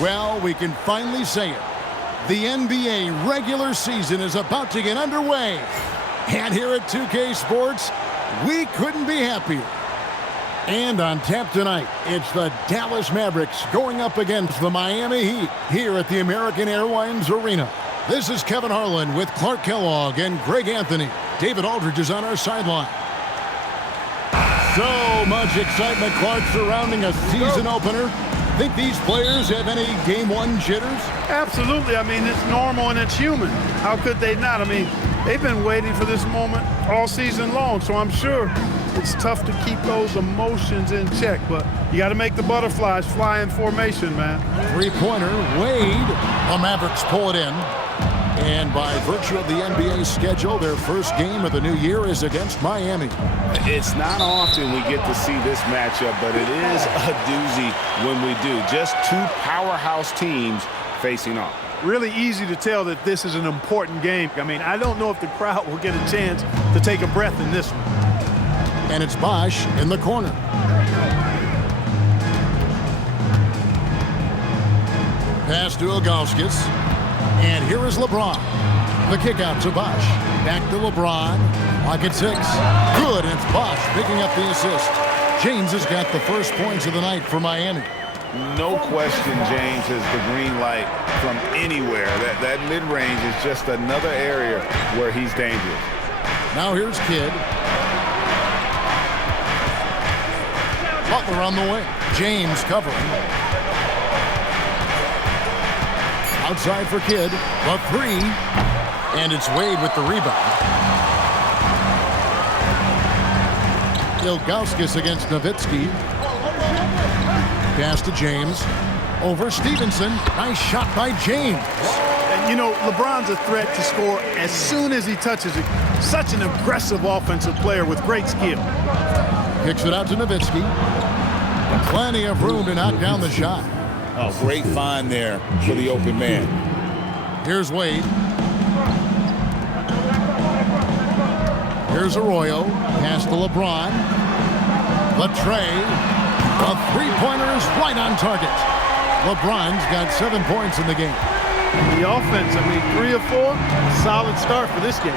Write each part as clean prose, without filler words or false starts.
Well, we can finally say it. The NBA regular season is about to get underway. And here at 2K Sports, we couldn't be happier. And on tap tonight, it's the Dallas Mavericks going up against the Miami Heat here at the American Airlines Arena. This is Kevin Harlan with Clark Kellogg and Greg Anthony. David Aldridge is on our sideline. So much excitement, Clark, surrounding a season opener. Think these players have any game one jitters? Absolutely. I mean, it's normal and it's human. How could they not? I mean, they've been waiting for this moment all season long, so I'm sure it's tough to keep those emotions in check, but you got to make the butterflies fly in formation, man. Three-pointer, Wade. The Mavericks pull it in. And by virtue of the NBA schedule, their first game of the new year is against Miami. It's not often we get to see this matchup, but it is a doozy when we do. Just two powerhouse teams facing off. Really easy to tell that this is an important game. I mean, I don't know if the crowd will get a chance to take a breath in this one. And it's Bosh in the corner. Pass to Ilgauskas. And here is LeBron. The kick out to Bosh. Back to LeBron. Lock at 6. Good, and it's Bosh picking up the assist. James has got the first points of the night for Miami. No question James has the green light from anywhere. That mid-range is just another area where he's dangerous. Now here's Kidd. Butler on the wing. James covering. Outside for Kidd. The three. And it's Wade with the rebound. Ilgauskas against Nowitzki. Pass to James. Over Stevenson. Nice shot by James. And, you know, LeBron's a threat to score as soon as he touches it. Such an aggressive offensive player with great skill. Kicks it out to Nowitzki. Plenty of room to knock down the shot. Oh, great find there for the open man. Here's Wade. Here's Arroyo. Pass to LeBron. The tray. A three-pointer is right on target. LeBron's got 7 points in the game. The offense, I mean, 3 of 4. Solid start for this game.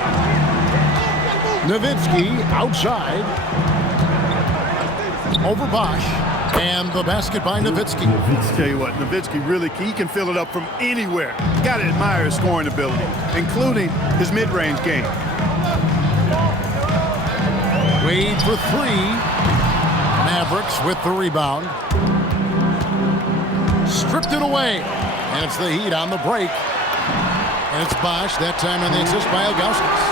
Nowitzki outside. Over Bosh. And the basket by Nowitzki. Tell you what, Nowitzki really, he can fill it up from anywhere. Got to admire his scoring ability, including his mid-range game. Wade for 3. Mavericks with the rebound. Stripped it away. And it's the Heat on the break. And it's Bosh, that time on the assist by Ilgauskas.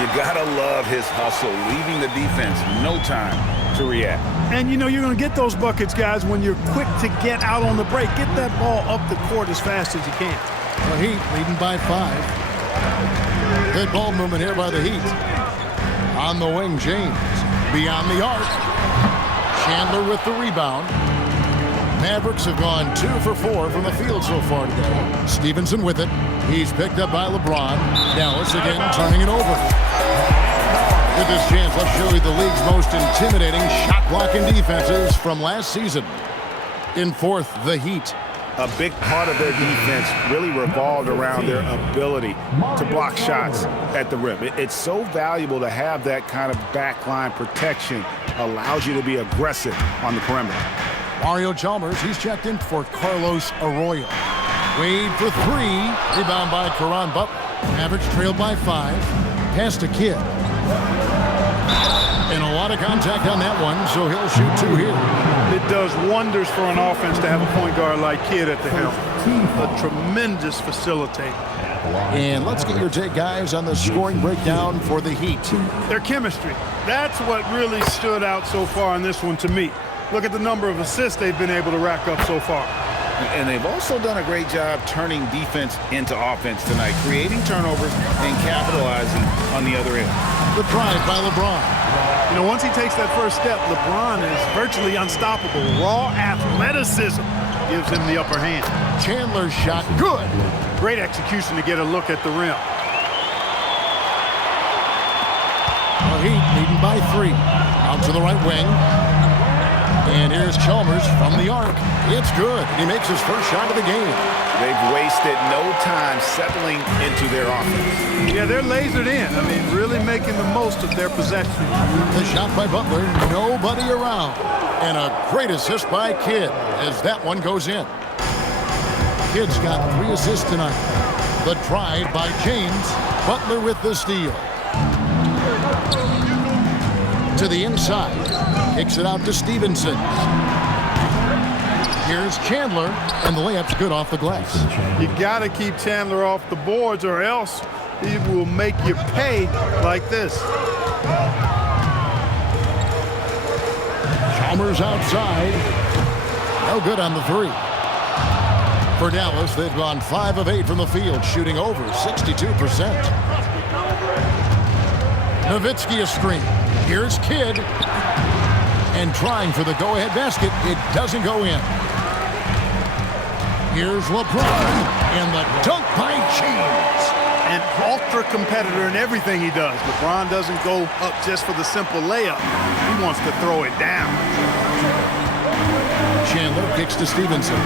You got to love his hustle, leaving the defense no time to react. And, you know, you're going to get those buckets, guys, when you're quick to get out on the break. Get that ball up the court as fast as you can. The Heat leading by 5. Good ball movement here by the Heat. On the wing, James. Beyond the arc. Chandler with the rebound. Mavericks have gone 2 for 4 from the field so far today. Stevenson with it. He's picked up by LeBron. Dallas again turning it over. With this chance, let's show you the league's most intimidating shot-blocking defenses from last season. In 4th, the Heat. A big part of their defense really revolved around their ability to block shots at the rim. It's so valuable to have that kind of backline protection. Allows you to be aggressive on the perimeter. Mario Chalmers, he's checked in for Carlos Arroyo. Wade for 3. Rebound by Caron Butler. Mavericks trailed by 5. Pass to Kidd. And a lot of contact on that one, so he'll shoot 2 here. It does wonders for an offense to have a point guard like Kidd at the helm. A tremendous facilitator. And let's get your take, guys, on the scoring breakdown for the Heat. Their chemistry. That's what really stood out so far in this one to me. Look at the number of assists they've been able to rack up so far. And they've also done a great job turning defense into offense tonight, creating turnovers and capitalizing on the other end. The drive by LeBron. You know, once he takes that first step, LeBron is virtually unstoppable. Raw athleticism gives him the upper hand. Chandler's shot, good. Great execution to get a look at the rim. The Heat leading by 3. Out to the right wing. And here's Chalmers from the arc. It's good. He makes his first shot of the game. They've wasted no time settling into their offense. Yeah, they're lasered in. I mean, really making the most of their possession. The shot by Butler, nobody around. And a great assist by Kidd as that one goes in. Kidd's got 3 assists tonight. The drive by James. Butler with the steal. To the inside. Kicks it out to Stevenson. Here's Chandler, and the layup's good off the glass. You got to keep Chandler off the boards or else he will make you pay like this. Chalmers outside. No good on the 3. For Dallas, they've gone 5 of 8 from the field, shooting over 62%. Nowitzki a screen. Here's Kidd. And trying for the go-ahead basket. It doesn't go in. Here's LeBron. And the dunk by James. An ultra competitor in everything he does. LeBron doesn't go up just for the simple layup. He wants to throw it down. Chandler kicks to Stevenson.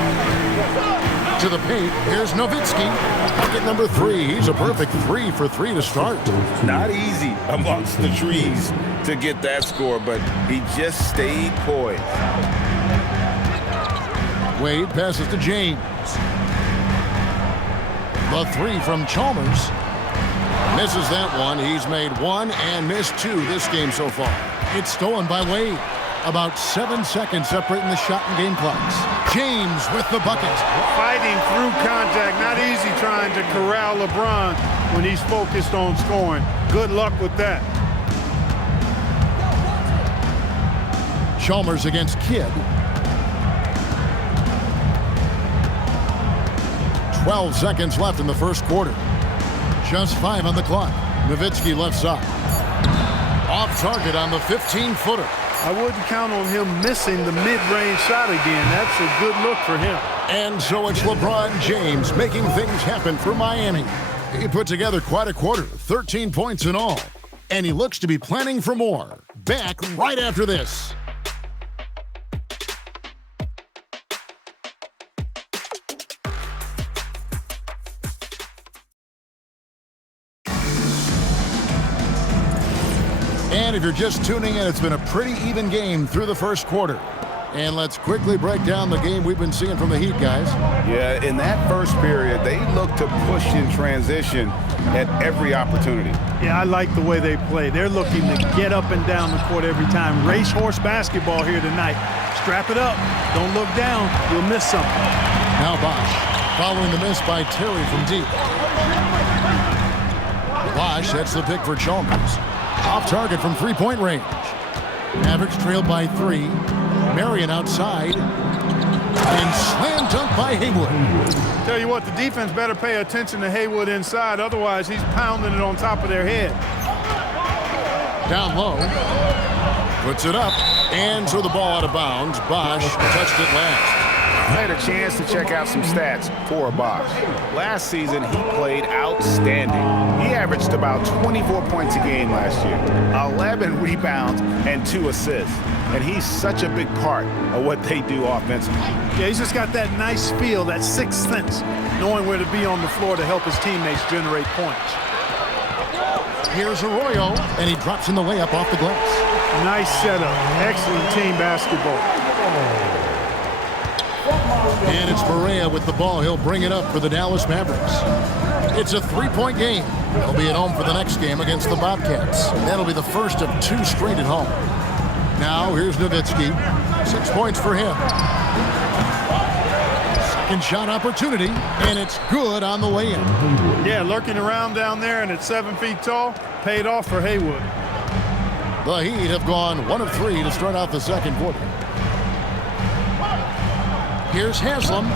To the paint. Here's Nowitzki. Bucket number 3. He's a perfect 3 for 3 to start. Not easy amongst the trees to get that score, but he just stayed poised. Wade passes to James. The 3 from Chalmers. Misses that one. He's made 1 and missed 2 this game so far. It's stolen by Wade. About 7 seconds separating the shot and game clocks. James with the bucket. Fighting through contact. Not easy trying to corral LeBron when he's focused on scoring. Good luck with that. Chalmers against Kidd. 12 seconds left in the first quarter. Just 5 on the clock. Nowitzki left side. Off target on the 15-footer. I wouldn't count on him missing the mid-range shot again. That's a good look for him. And so it's LeBron James making things happen for Miami. He put together quite a quarter, 13 points in all. And he looks to be planning for more. Back right after this. And if you're just tuning in, it's been a pretty even game through the first quarter. And let's quickly break down the game we've been seeing from the Heat, guys. Yeah, in that first period, they looked to push in transition at every opportunity. Yeah, I like the way they play. They're looking to get up and down the court every time. Racehorse basketball here tonight. Strap it up. Don't look down. You'll miss something. Now Bosch, following the miss by Terry from deep. Bosch sets the pick for Chalmers. Off target from three-point range. Mavericks trailed by 3. Marion outside. And slam dunk by Haywood. Tell you what, the defense better pay attention to Haywood inside. Otherwise, he's pounding it on top of their head. Down low. Puts it up. And so the ball out of bounds. Bosch touched it last. I had a chance to check out some stats for Bosch. Last season, he played outstanding. He averaged about 24 points a game last year, 11 rebounds, and 2 assists. And he's such a big part of what they do offensively. Yeah, he's just got that nice feel, that sixth sense, knowing where to be on the floor to help his teammates generate points. Here's Arroyo, and he drops in the layup off the glass. Nice setup. Excellent team basketball. And it's Barea with the ball. He'll bring it up for the Dallas Mavericks. It's a 3-point game. They'll be at home for the next game against the Bobcats. That'll be the first of 2 straight at home. Now, here's Nowitzki. 6 points for him. Second shot opportunity, and it's good on the way in. Yeah, lurking around down there, and at 7 feet tall, paid off for Haywood. The Heat have gone 1 of 3 to start out the second quarter. Here's Haslam,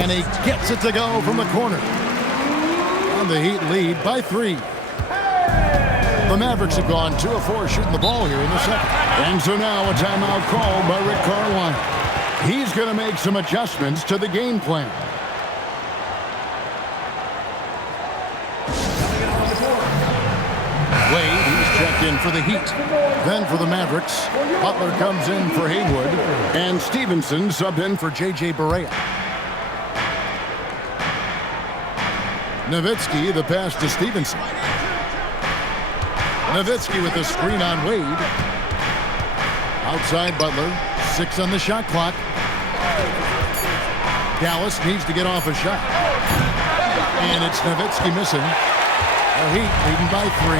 and he gets it to go from the corner. And the Heat lead by 3. The Mavericks have gone 2 of 4 shooting the ball here in the second. And so now a timeout called by Rick Carlisle. He's going to make some adjustments to the game plan. Wade, he's checked in for the Heat. Then for the Mavericks, Butler comes in for Haywood, and Stevenson subbed in for J.J. Barea. Nowitzki, the pass to Stevenson. Nowitzki with the screen on Wade. Outside Butler, 6 on the shot clock. Dallas needs to get off a shot. And it's Nowitzki missing. The Heat leading by 3.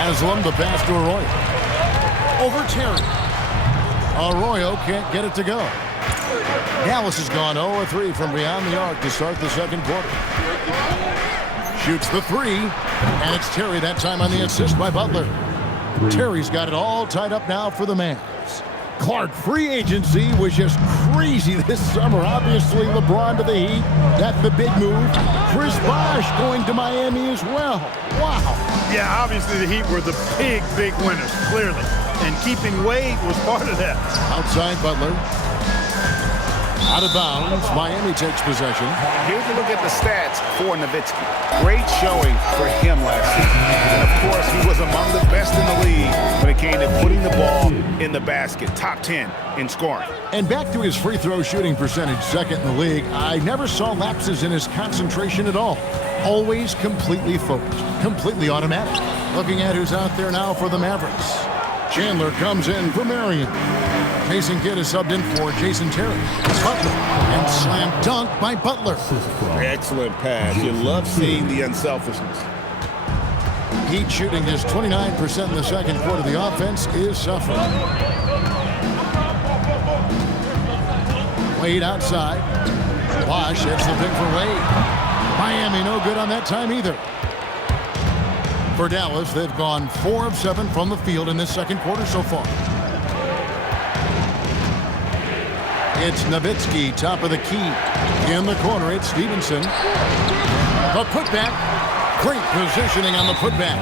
Haslam, the pass to Arroyo. Over Terry. Arroyo can't get it to go. Dallas has gone 0-3 from beyond the arc to start the second quarter. Shoots the 3, and it's Terry that time on the assist by Butler. Terry's got it all tied up now for the Mavs. Clark, free agency was just crazy this summer. Obviously, LeBron to the Heat. That's the big move. Chris Bosh going to Miami as well. Wow. Yeah, obviously the Heat were the big winners, clearly. And keeping Wade was part of that. Outside Butler. Out of bounds. Miami takes possession. Here's a look at the stats for Nowitzki. Great showing for him last season. And of course, he was among the best in the league when it came to putting the ball in the basket. Top 10 in scoring. And back to his free throw shooting percentage, second in the league. I never saw lapses in his concentration at all. Always completely focused, completely automatic. Looking at who's out there now for the Mavericks. Chandler comes in for Marion. Jason Kidd is subbed in for Jason Terry. Butler, and slam dunk by Butler. Excellent pass. You love seeing the unselfishness. Heat shooting just 29% in the second quarter. The offense is suffering. Wade outside. Bosh hits the pick for Wade. Miami no good on that time either. For Dallas, they've gone 4 of 7 from the field in this second quarter so far. It's Nowitzki, top of the key. In the corner, it's Stevenson. The putback. Great positioning on the putback.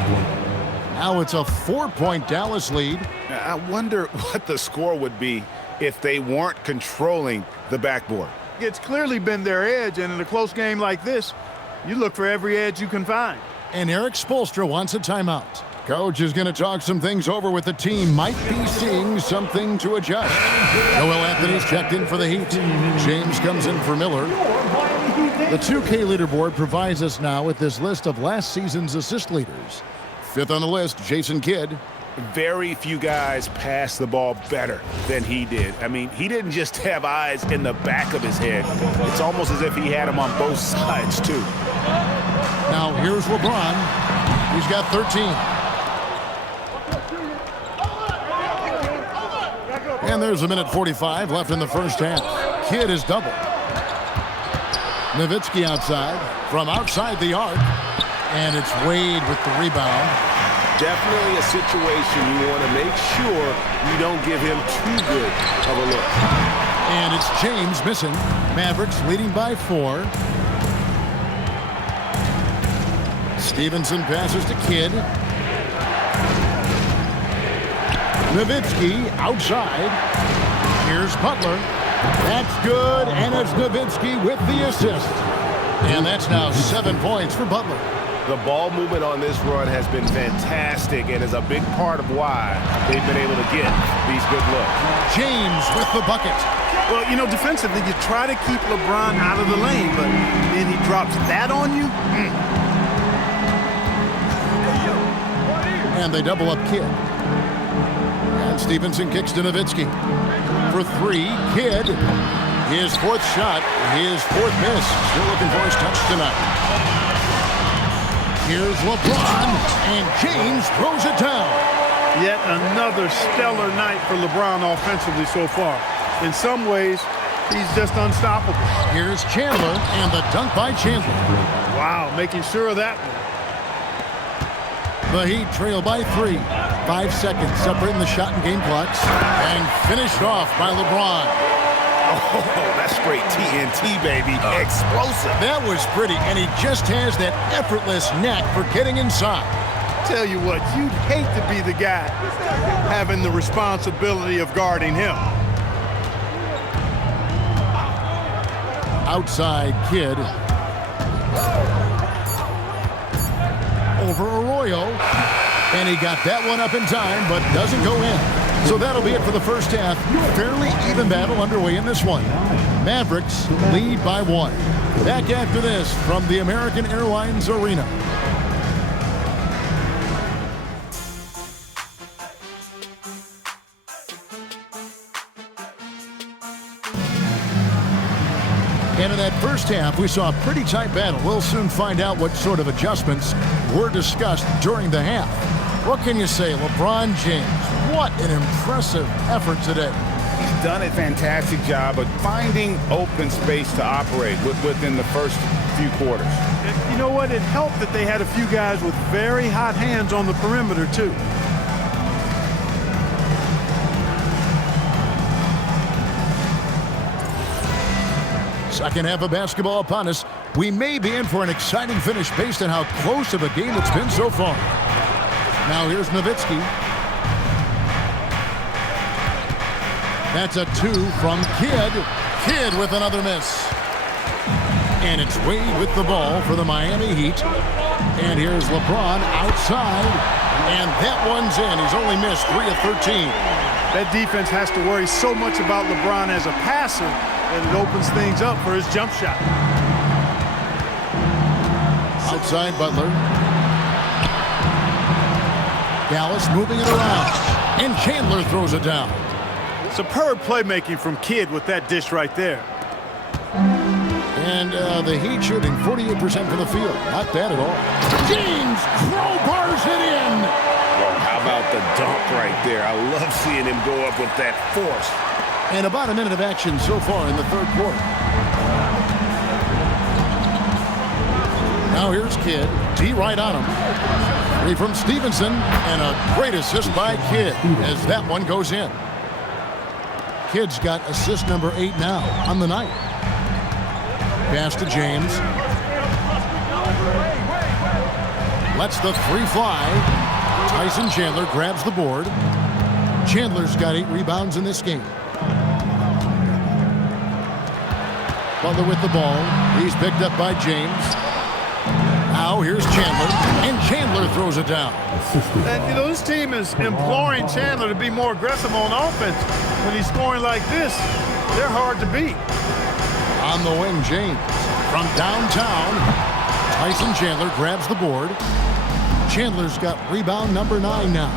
Now it's a 4-point Dallas lead. I wonder what the score would be if they weren't controlling the backboard. It's clearly been their edge, and in a close game like this, you look for every edge you can find. And Eric Spoelstra wants a timeout. Coach is going to talk some things over with the team. Might be seeing something to adjust. Noel Anthony's checked in for the Heat. James comes in for Miller. The 2K leaderboard provides us now with this list of last season's assist leaders. 5th on the list, Jason Kidd. Very few guys pass the ball better than he did. I mean, he didn't just have eyes in the back of his head. It's almost as if he had them on both sides, too. Now, here's LeBron. He's got 13. And there's a minute 45 left in the first half. Kidd is double. Nowitzki outside, from outside the arc. And it's Wade with the rebound. Definitely a situation you want to make sure you don't give him too good of a look. And it's James missing. Mavericks leading by 4. Stevenson passes to Kidd. Nowitzki outside. Here's Butler. That's good, and it's Nowitzki with the assist. And that's now 7 points for Butler. The ball movement on this run has been fantastic and is a big part of why they've been able to get these good looks. James with the bucket. Well, you know, defensively, you try to keep LeBron out of the lane, but then he drops that on you. And they double up Kidd. And Stevenson kicks to Nowitzki. For 3, Kidd. His 4th shot, his 4th miss. Still looking for his touch tonight. Here's LeBron, and James throws it down. Yet another stellar night for LeBron offensively so far. In some ways, he's just unstoppable. Here's Chandler, and the dunk by Chandler. Wow, making sure of that one. The Heat trail by 3. 5 seconds separating the shot and game clocks. And finished off by LeBron. Oh, that's straight TNT, baby. Explosive. That was pretty, and he just has that effortless knack for getting inside. Tell you what, you'd hate to be the guy having the responsibility of guarding him. Outside Kidd. Over Arroyo. And he got that one up in time, but doesn't go in. So that'll be it for the first half. Fairly even battle underway in this one. Mavericks lead by 1. Back after this from the American Airlines Arena. And in that first half, we saw a pretty tight battle. We'll soon find out what sort of adjustments were discussed during the half. What can you say, LeBron James? What an impressive effort today. He's done a fantastic job of finding open space to operate within the first few quarters. You know what? It helped that they had a few guys with very hot hands on the perimeter, too. Second half of basketball upon us. We may be in for an exciting finish based on how close of a game it's been so far. Now here's Nowitzki. That's a 2 from Kidd. Kidd with another miss. And it's Wade with the ball for the Miami Heat. And here's LeBron outside. And that one's in. He's only missed 3 of 13. That defense has to worry so much about LeBron as a passer that it opens things up for his jump shot. Outside Butler. Dallas moving it around. And Chandler throws it down. Superb playmaking from Kidd with that dish right there. And the Heat shooting 48% from the field. Not bad at all. James crowbars it in. Well, how about the dunk right there? I love seeing him go up with that force. And about a minute of action so far in the third quarter. Now here's Kidd. D right on him. 3 from Stevenson. And a great assist by Kidd as that one goes in. Kidd's got assist number 8 now on the night. Pass to James. Lets the 3 fly. Tyson Chandler grabs the board. Chandler's got 8 rebounds in this game. Butler with the ball. He's picked up by James. Now here's Chandler. And Chandler throws it down. And, you know, this team is imploring Chandler to be more aggressive on offense. When he's scoring like this, they're hard to beat. On the wing, James. From downtown, Tyson Chandler grabs the board. Chandler's got rebound number 9 now.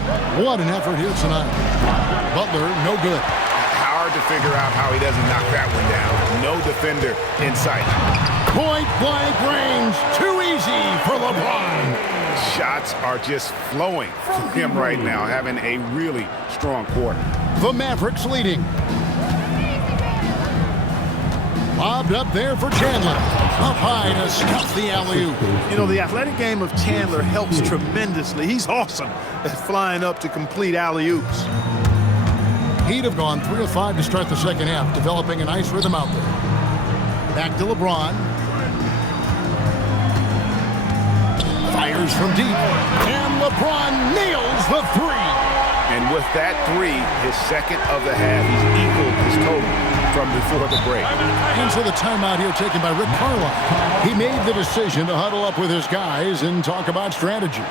What an effort here tonight. Butler, no good. Hard to figure out how he doesn't knock that one down. No defender in sight. Point blank range. Too easy for LeBron. Shots are just flowing from him right now, having a really strong quarter. The Mavericks leading. Lobbed up there for Chandler. Up high to stuff the alley-oop. You know, the athletic game of Chandler helps tremendously. He's awesome at flying up to complete alley-oops. He'd have gone 3 of 5 to start the second half, developing a nice rhythm out there. Back to LeBron. Fires from deep. And LeBron nails the 3. And with that 3, his second of the half, he's equaled his total from before the break. And so the timeout here taken by Rick Carlisle. He made the decision to huddle up with his guys and talk about strategy.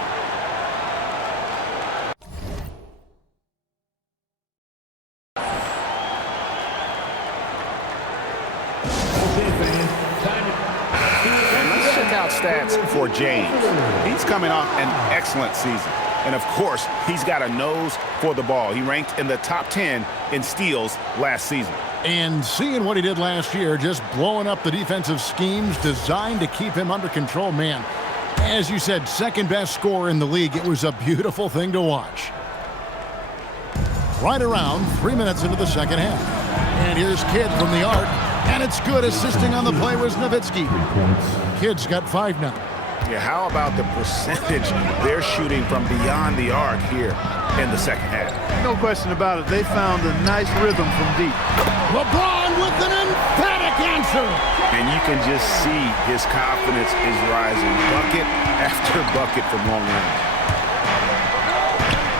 And let's check out stats for James. He's coming off an excellent season. And, of course, he's got a nose for the ball. He ranked in the top 10 in steals last season. And seeing what he did last year, just blowing up the defensive schemes designed to keep him under control, man. As you said, second best scorer in the league. It was a beautiful thing to watch. Right around 3 minutes into the second half. And here's Kidd from the arc. And it's good. Assisting on the play was Nowitzki. Kidd's got 5 now. Yeah, how about the percentage they're shooting from beyond the arc here in the second half? No question about it. They found a nice rhythm from deep. LeBron with an emphatic answer. And you can just see his confidence is rising. Bucket after bucket from long range.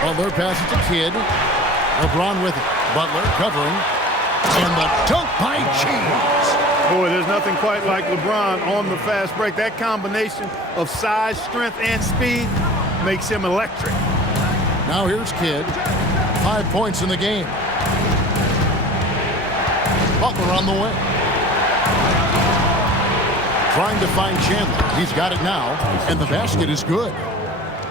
Butler passes to Kidd. LeBron with it. Butler covering. And the dunk by James. Boy, there's nothing quite like LeBron on the fast break. That combination of size, strength, and speed makes him electric. Now here's Kidd. 5 points in the game. Butler on the wing. Trying to find Chandler. He's got it now, and the basket is good.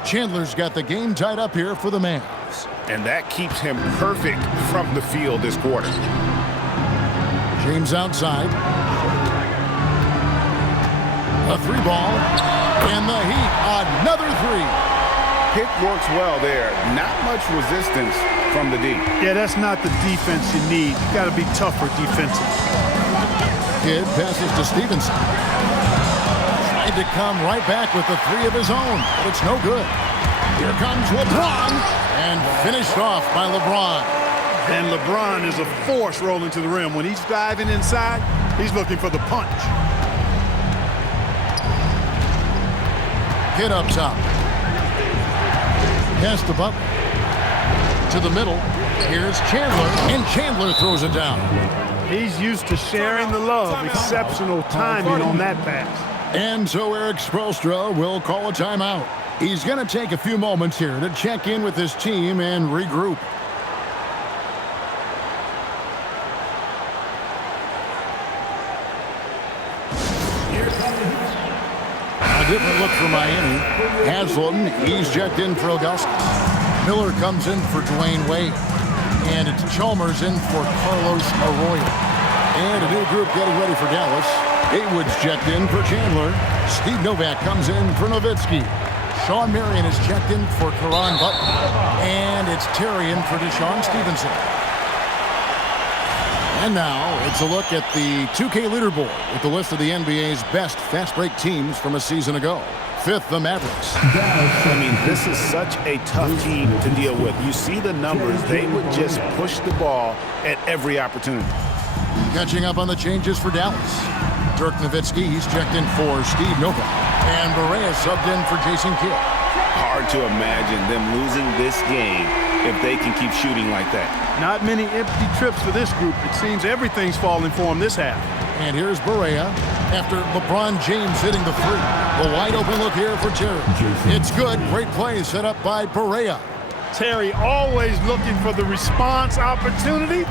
Chandler's got the game tied up here for the Mavs. And that keeps him perfect from the field this quarter. James outside. A 3-ball. And the Heat, another 3. Pick works well there. Not much resistance from the D. Yeah, that's not the defense you need. You got to be tougher defensively. Kidd passes to Stevenson. Tried to come right back with the 3 of his own, but it's no good. Here comes LeBron, and finished off by LeBron. And LeBron is a force rolling to the rim. When he's diving inside, he's looking for the punch. Kidd up top. Pass to Butler. To the middle. Here's Chandler, and Chandler throws it down. He's used to sharing the love. Exceptional timing on that pass. And so Eric Spoelstra will call a timeout. He's going to take a few moments here to check in with his team and regroup. A different look for Miami. Haslam, he's checked in for Augustus. Miller comes in for Dwayne Wade. And it's Chalmers in for Carlos Arroyo. And a new group getting ready for Dallas. Haywood's checked in for Chandler. Steve Novak comes in for Nowitzki. Sean Marion is checked in for Caron Butler. And it's Terry in for Deshaun Stevenson. And now it's a look at the 2K leaderboard with the list of the NBA's best fast break teams from a season ago. 5th, the Mavericks. I mean, this is such a tough team to deal with. You see the numbers. They would just push the ball at every opportunity. Catching up on the changes for Dallas. Dirk Nowitzki, he's checked in for Steve Novak. And Barea subbed in for Jason Kidd. Hard to imagine them losing this game if they can keep shooting like that. Not many empty trips for this group. It seems everything's falling for them this half. And here's Barea after LeBron James hitting the 3. The wide open look here for Terry. It's good. Great play set up by Barea. Terry always looking for the response opportunity.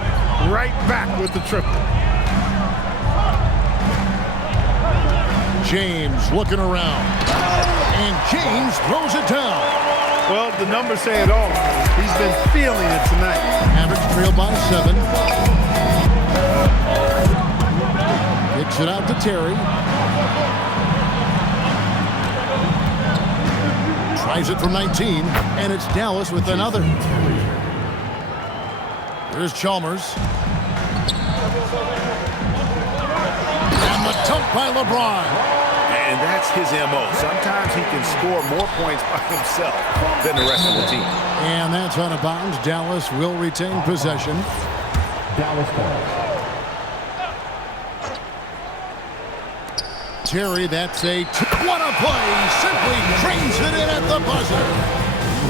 Right back with the triple. James looking around. And James throws it down. Well, the numbers say it all. He's been feeling it tonight. Mavericks trail by 7. Kicks it out to Terry. Tries it from 19, and it's Dallas with another. Here's Chalmers. And the dunk by LeBron. And that's his MO. Sometimes he can score more points by himself than the rest of the team. And that's out of bounds. Dallas will retain possession. Dallas ball. Terry, that's a what a play. Simply drains it in at the buzzer.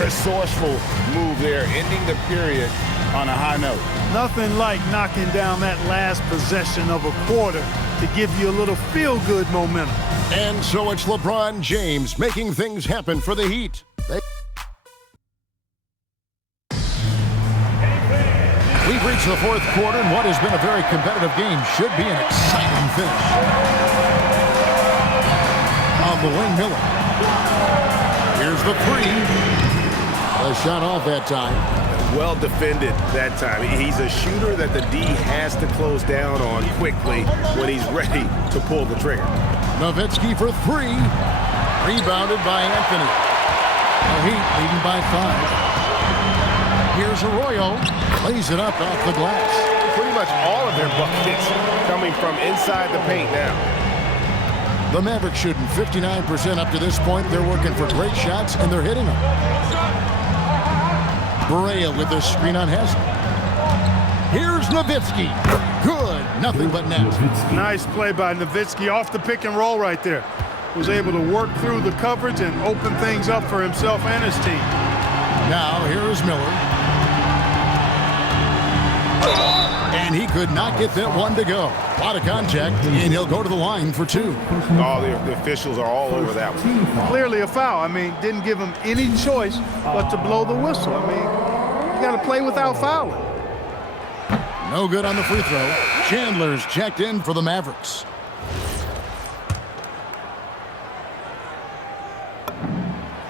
Resourceful move there, ending the period on a high note. Nothing like knocking down that last possession of a quarter to give you a little feel-good momentum. And so it's LeBron James making things happen for the Heat. We've reached the 4th quarter, and what has been a very competitive game should be an exciting finish. On the wing, Miller. Here's the 3. A shot off that time. Well defended that time. He's a shooter that the D has to close down on quickly when he's ready to pull the trigger. Nowitzki for 3. Rebounded by Anthony. The Heat leading by 5. Here's Arroyo. Plays it up off the glass. Pretty much all of their buckets coming from inside the paint now. The Mavericks shooting 59% up to this point. They're working for great shots, and they're hitting them. Barea with a screen on Haslam. Here's Nowitzki. Good. Nothing but net. Nice play by Nowitzki off the pick and roll right there. Was able to work through the coverage and open things up for himself and his team. Now, here is Miller. And he could not get that one to go. A lot of contact, and he'll go to the line for 2. All the officials are all over that one. Clearly a foul. I mean, didn't give him any choice but to blow the whistle. I mean, you got to play without fouling. No good on the free throw. Chandler's checked in for the Mavericks.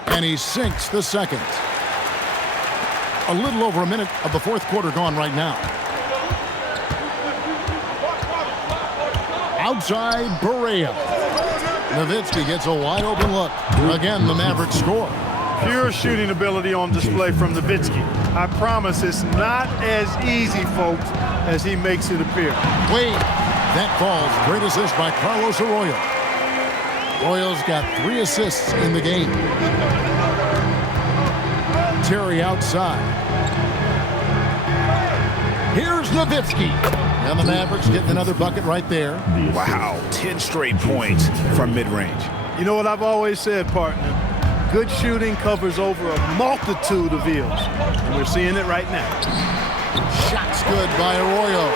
And he sinks the second. A little over a minute of the fourth quarter gone right now. Outside, Barea. Nowitzki gets a wide open look. Again, the Mavericks score. Pure shooting ability on display from Nowitzki. I promise it's not as easy, folks, as he makes it appear. Wait, that falls. Great assist by Carlos Arroyo. Arroyo's got 3 assists in the game. Terry outside. Here's Nowitzki. And the Mavericks getting another bucket right there. Wow, 10 straight points from mid-range. You know what I've always said, partner? Good shooting covers over a multitude of ills. And we're seeing it right now. Shot's good by Arroyo.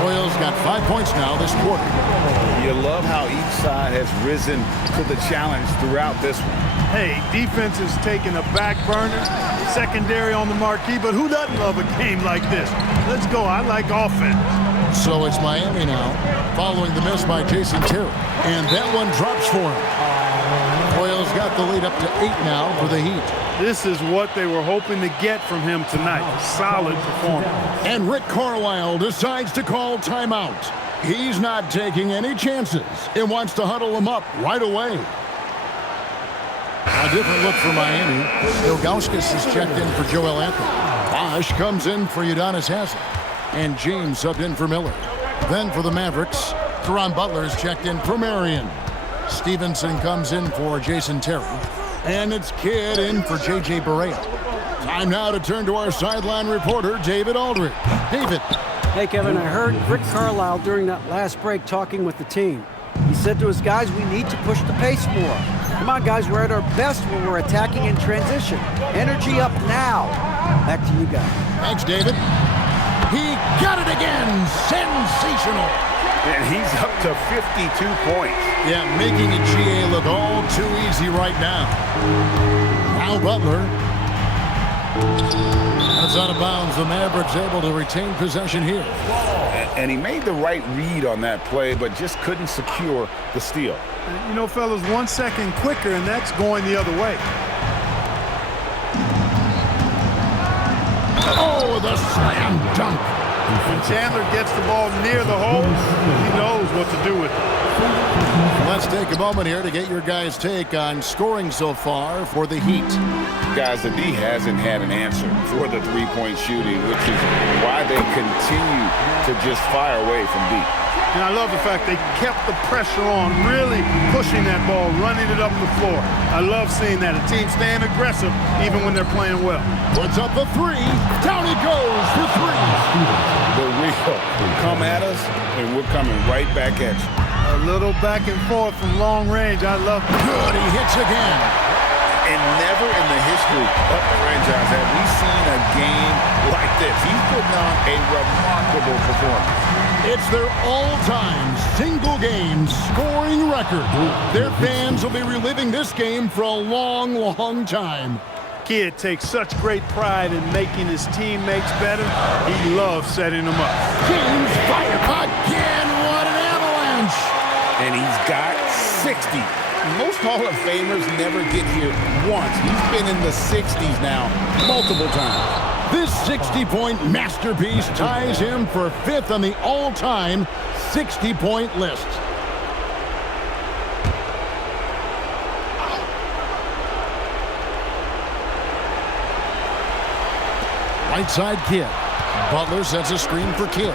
Arroyo's got 5 points now this quarter. You love how each side has risen to the challenge throughout this one. Hey, defense is taking a back burner, secondary on the marquee, but who doesn't love a game like this? Let's go. I like offense. So it's Miami now, following the miss by Jason Terry. And that one drops for him. Arroyo's got the lead up to 8 now for the Heat. This is what they were hoping to get from him tonight. A solid performance. And Rick Carlisle decides to call timeout. He's not taking any chances and wants to huddle them up right away. A different look for Miami. Ilgauskas is checked in for Joel Anthony. Bosch comes in for Udonis Haslem. And James subbed in for Miller. Then for the Mavericks, Caron Butler is checked in for Marion. Stevenson comes in for Jason Terry. And it's Kidd in for J.J. Barea. Time now to turn to our sideline reporter, David Aldridge. David. Hey, Kevin, I heard Rick Carlisle during that last break talking with the team. He said to his guys, we need to push the pace more. Come on, guys, we're at our best when we're attacking in transition. Energy up now. Back to you guys. Thanks, David. He got it again. Sensational. And he's up to 52 points. Yeah, making a GA look all too easy right now. Now Butler. That's out of bounds. The Mavericks able to retain possession here. And he made the right read on that play, but just couldn't secure the steal. You know, fellas, 1 second quicker, and that's going the other way. Oh, the slam dunk. When Chandler gets the ball near the hole, he knows what to do with it. Let's take a moment here to get your guys' take on scoring so far for the Heat. Guys, the D hasn't had an answer for the three-point shooting, which is why they continue to just fire away from deep. And I love the fact they kept the pressure on, really pushing that ball, running it up the floor. I love seeing that. A team staying aggressive even when they're playing well. Puts up the 3. Down he goes for 3. The real come at us, and we're coming right back at you. A little back and forth from long range. I love it. Good, he hits again. And never in the history of the franchise have we seen a game like this. He's putting on a remarkable performance. It's their all-time single-game scoring record. Their fans will be reliving this game for a long, long time. Kid takes such great pride in making his teammates better. He loves setting them up. James fire again. What an avalanche. And he's got 60. Most Hall of Famers never get here once. He's been in the 60s now multiple times. This 60-point masterpiece ties him for 5th on the all-time 60-point list. Right side Kidd. Butler sets a screen for Kidd.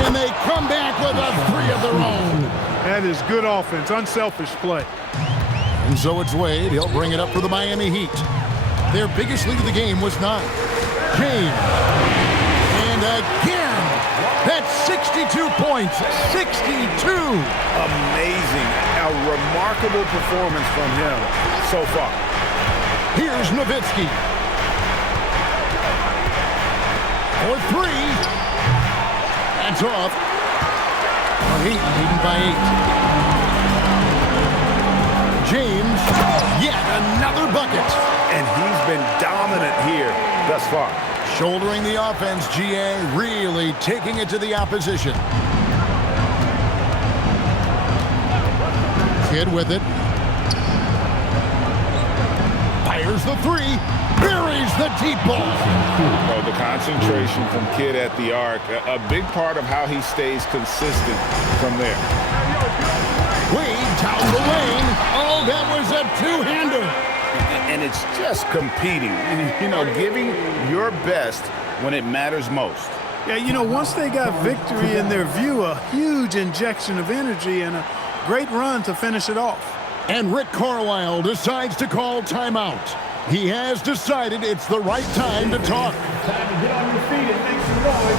And they come back with a 3 of their own. That is good offense, unselfish play. And so it's Wade. He'll bring it up for the Miami Heat. Their biggest lead of the game was 9. James. And again. That's 62 points. 62. Amazing. A remarkable performance from him so far. Here's Nowitzki. for three. That's off. The Heat leading by 8. James, yet another bucket. And he's been dominant here thus far. Shouldering the offense, GA, really taking it to the opposition. Kidd with it. Fires the three. Buries the deep ball. Oh, the concentration from Kidd at the arc, a big part of how he stays consistent from there. Wade down the lane. Oh, that was a two-hander. And it's just competing, you know, giving your best when it matters most. Yeah, you know, once they got victory in their view, a huge injection of energy and a great run to finish it off. And Rick Carlisle decides to call timeout. He has decided it's the right time to talk. Time to get on your feet and make some noise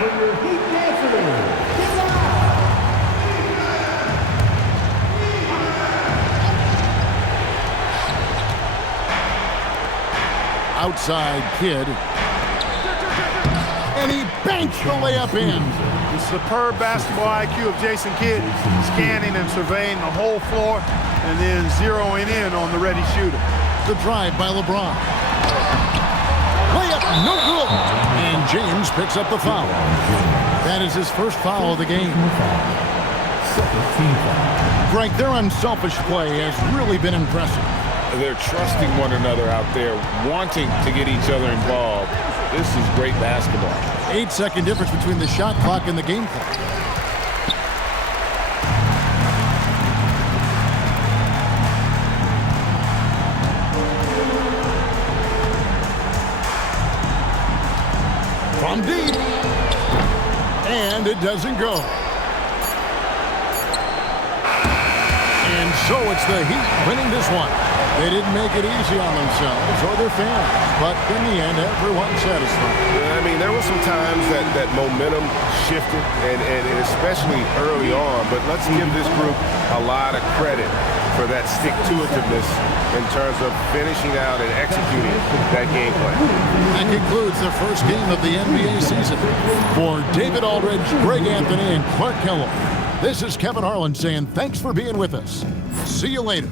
for your Heat dancers. Get loud! Outside Kidd. And he banks the layup in. The superb basketball IQ of Jason Kidd, scanning and surveying the whole floor and then zeroing in on the ready shooter. The drive by LeBron. Layup, no good. And James picks up the foul. That is his first foul of the game. Frank, their unselfish play has really been impressive. They're trusting one another out there, wanting to get each other involved. This is great basketball. 8-second difference between the shot clock and the game clock. From deep. And it doesn't go. And so it's the Heat winning this one. They didn't make it easy on themselves or their fans, but in the end, everyone's satisfied. I mean, there were some times that momentum shifted, and especially early on, but let's give this group a lot of credit for that stick-to-itiveness in terms of finishing out and executing that game plan. That concludes the first game of the NBA season. For David Aldridge, Greg Anthony, and Clark Kellogg, this is Kevin Harlan saying thanks for being with us. See you later.